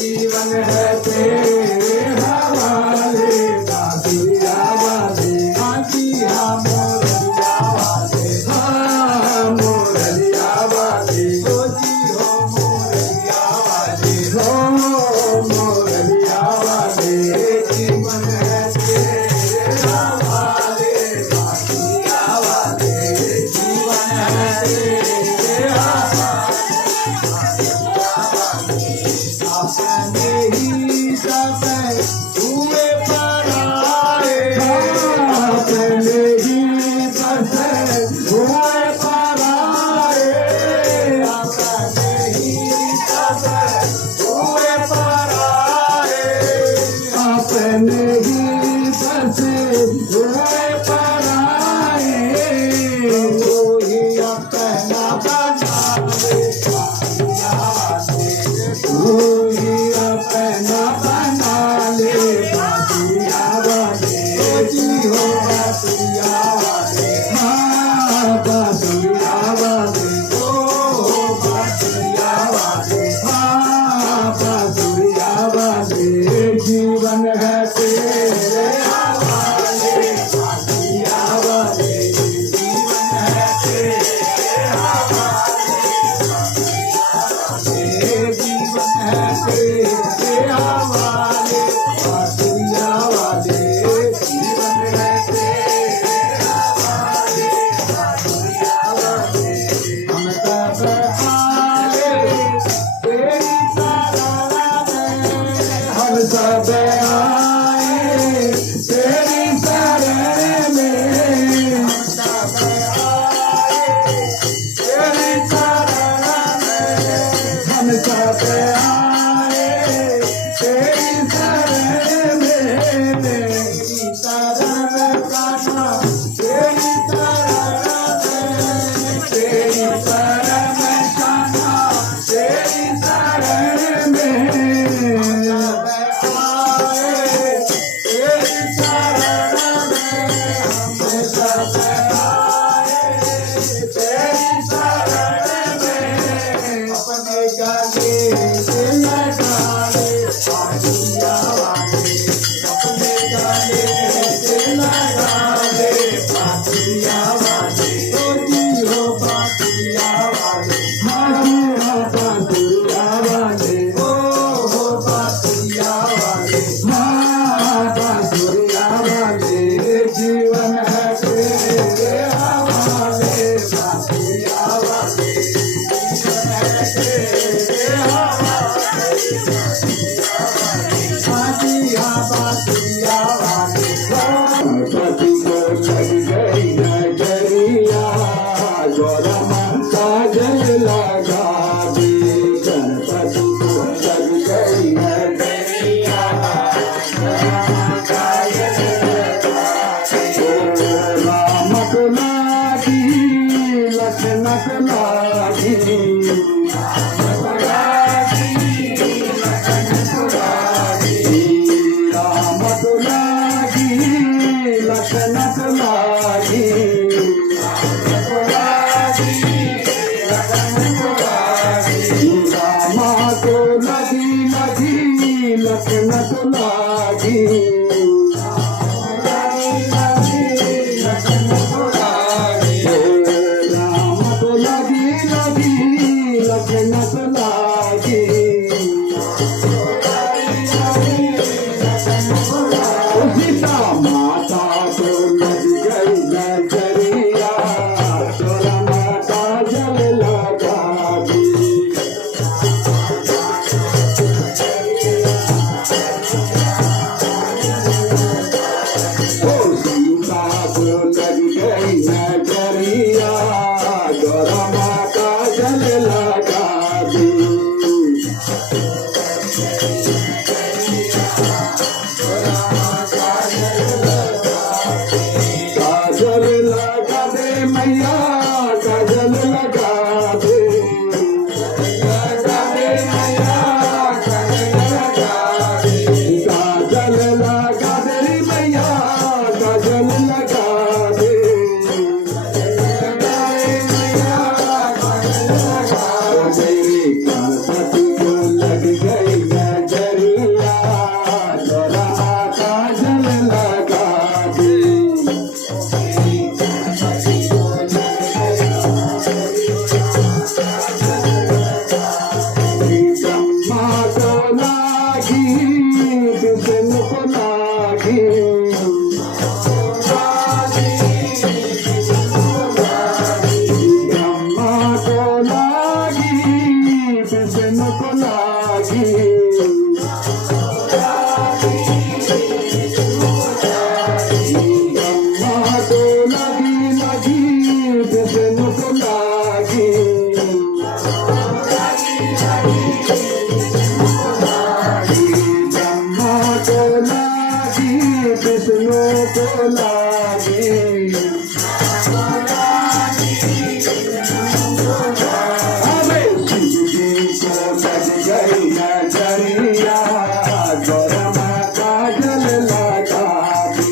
जीवन है तेरे हवाले बांसुरिया वाले हाथी हाँ मोरलिया वाले हाँ मोरलिया वाले हो जी हो मोरलिया वाले हो मोरलिया वाले जीवन है तेरे हवाले बांसुरिया वाले जीवन है तेरे अपने ही सब हुए पराए अपने ही बस हुए पराए अपने ही सब हुए पराए अपने ही बस हुए पराए कोई अपना बना ले कोई अपना बना ले बांसुरिया वाले जी हो बांसुरिया वाले हाँ बांसुरिया वाले ओ बांसुरिया वाले हाँ बांसुरिया वाले जीवन है तेरे हवाले बांसुरिया वाले जीवन है तेरे हवाले जीवन है तेरे हवाले बांसुरिया वाले जीवन है तेरे हवाले बांसुरिया वाले हम सब आए तेरी शरण में हम सब आए तेरी शरण में हम सब आए तेरी शरण में हम सब आए तेरी शरण में तेरी शरण प्रार्थना तेरी शरण में तेरी शरण शाना तेरी शरण में सब आए तेरी शरण में हम सब आए तेरी शरण में अपने गले से लगा ले बांसुरिया वाले अपने गले से लगा ले बांसुरिया वाले ओ जी हो बांसुरिया वाले हाँ जी हो बांसुरिया वाले ओ हो बांसुरिया वाले हाँ बांसुरिया वाले जीवन है तेरे हवाले बांसुरिया वाले जीवन है तेरे हवाले हाँ जी हाँ बांसुरिया वाले गणपति को लग गई नजरिया गोरा माता जल लगा दी गणपति को लग गई नजरिया गोरा माता जल लगा दी राम को लागी लखन को लागी राम को लागी लखन को लागी राम को लागी लखन को लागी राम को लागी लखन को लागी राम को लगी लगी लखन को लागी लखन को लागी राम को लगी लगी लखन को लागी सीता माता को लग गई नजरिया तोरा माता जल लगा दी ब्रह्मा को लगी लगी विष्णु को लगी ब्रह्मा को लगी विष्णु को लगी अरे शिव जी को लग गई नजरिया गौरा माता जल लगा दी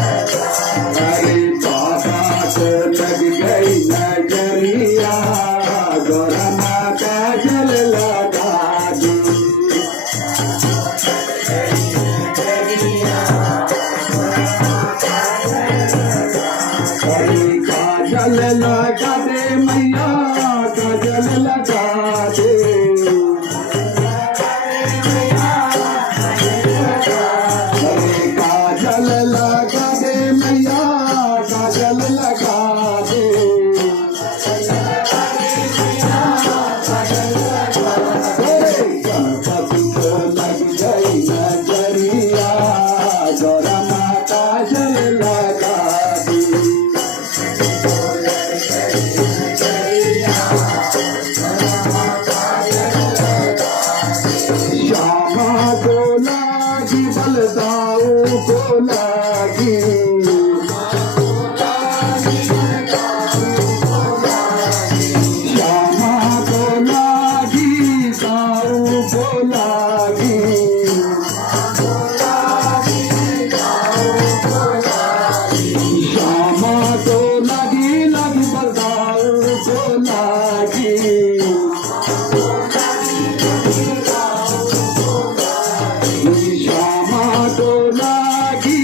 अरे बाबा को लग गई नजरिया गौरा माता जल लगा दी अरे काजल लगा दे मैया काजल लगा दे अरे काजल लगा दे मैया काजल लगा दे अरे गणपति को लग गई नजरिया गौरा माता जल लगा दी श्यामा को लागी बलदाऊ को लागी श्यामा को लागी दाऊ को लागी श्यामा को लगी लगी बलदाऊ को लागी श्यामा को लागी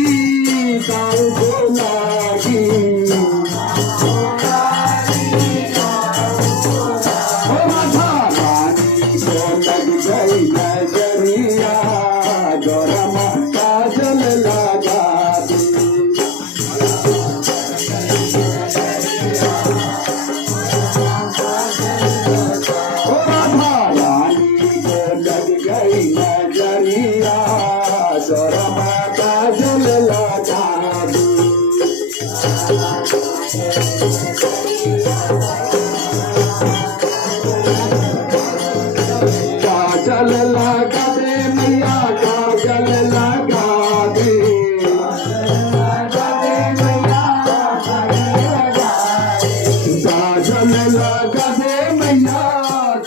दाऊ को लागी ओ माता रानी को लग गई नजरिया गौरा माता जल लगा दी ओ राधा रानी को लग गई नजरिया गौरा माता जल लगा दी काजल लगा दे मैया काजल लगा दे काजल लगा दे मैया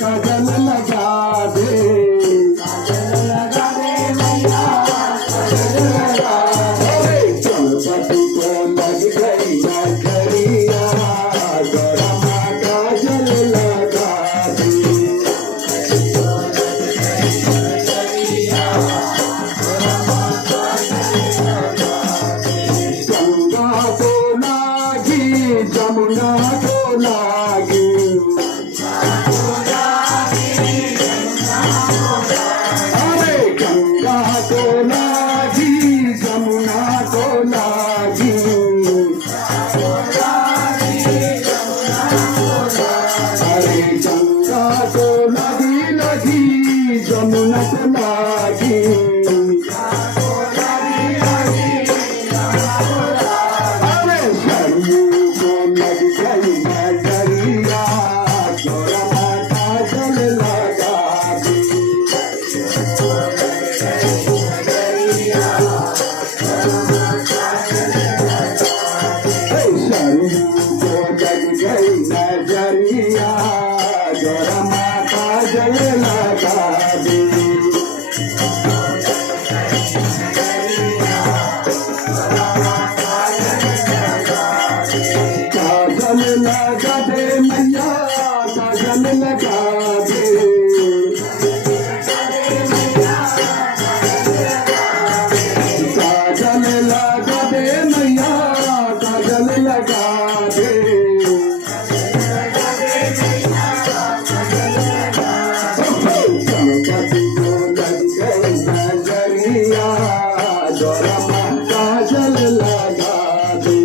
काजल लगा दे अरे गणपति को लग गई नजरिया गौरा माता जल लगा दी गंगा को लागी जमुना को लागी अरे गंगा को लागी जमुना को लागी अरे गंगा को लगी लगी जमुना को लागी अरे सरयू को लग गई नजरिया गौरा माता जल लगा दी सरयू को लग गई नजरिया गौरा माता जल लगा दी काजल लगा दे मैया काजल लगा दे काजल लगा दे मैया काजल लगा दे गणपति को लग गई नजरिया गौरा माता जल लगा दे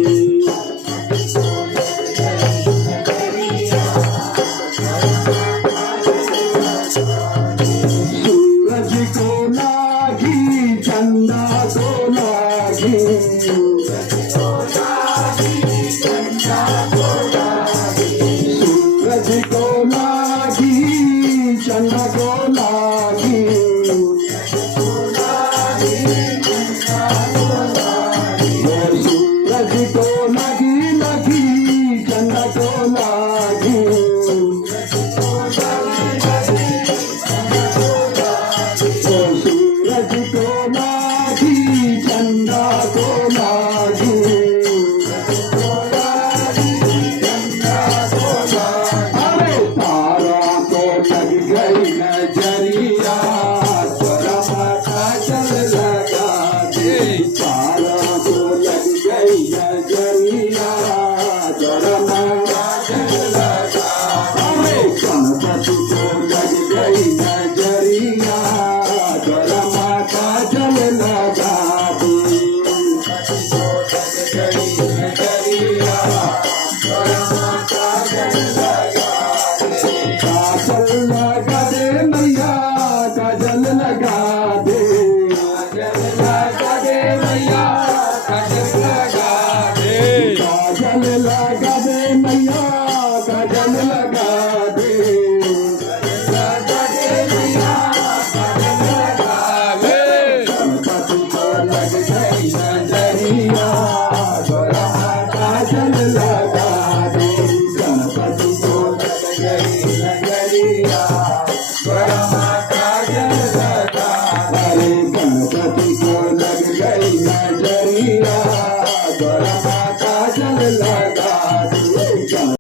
गणपति को लग गई नजरिया, द्वारा का काजल लगा